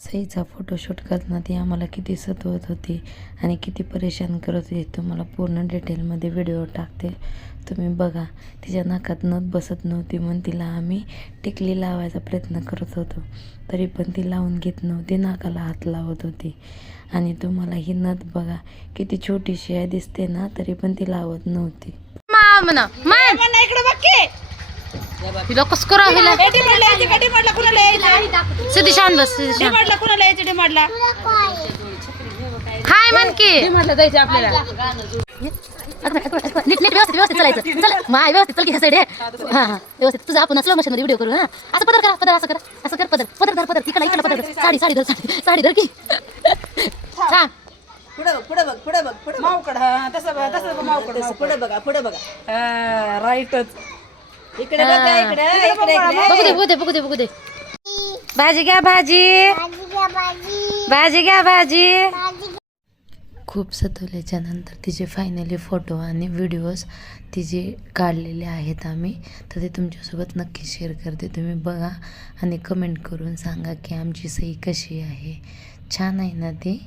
सईचा photoshoot करताना ती आम्हाला किती सतवत होती आणि किती परेशान करत होती तुम्हाला पूर्ण डिटेलमध्ये व्हिडिओ टाकते, तुम्ही बघा. तिच्या नाकात नथ बसत नव्हती म्हणून तिला आम्ही टिकली लावायचा प्रयत्न करत होतो, तरी पण ती लावून घेत नव्हती, नाकाला हात लावत होती. आणि तुम्हाला ही नथ बघा किती छोटीशी आहे दिसते ना, तरी पण ती लावत नव्हती. हिला कस करा हिला सिधी शांत बस हाय म्हण की जायचं आपल्याला नीट नीट व्यवस्थित चालायचं. चल माय व्यवस्थित चल की ह्या साईड हा हा व्यवस्थित तुझं आपण स्लो मोशन मध्ये व्हिडिओ करू. हा असं पदर करा, पदर असं कर, असं कर, पदर पदर धर, पदर इकडे इकडे पदर साडी साडी धर, साडी धर की छान. पुढे बघ पुढे बघ पुढे बघ पुढे मावकड. हा तसं तसं मावकड पुढे बघा पुढे बघा. राईटच इकडे बघा इकडे इकडे बघू दे बघू दे बघू दे बघू दे. भाजी घ्या भाजी, भाजी घ्या भाजी. खूप सतवल्याच्या नंतर तिचे फायनली फोटो आणि व्हिडिओज तिचे काढलेले आहेत आम्ही, तर ते तुमच्यासोबत नक्की शेअर करते. तुम्ही बघा आणि कमेंट करून सांगा की आमची सई कशी आहे, छान आहे ना ती.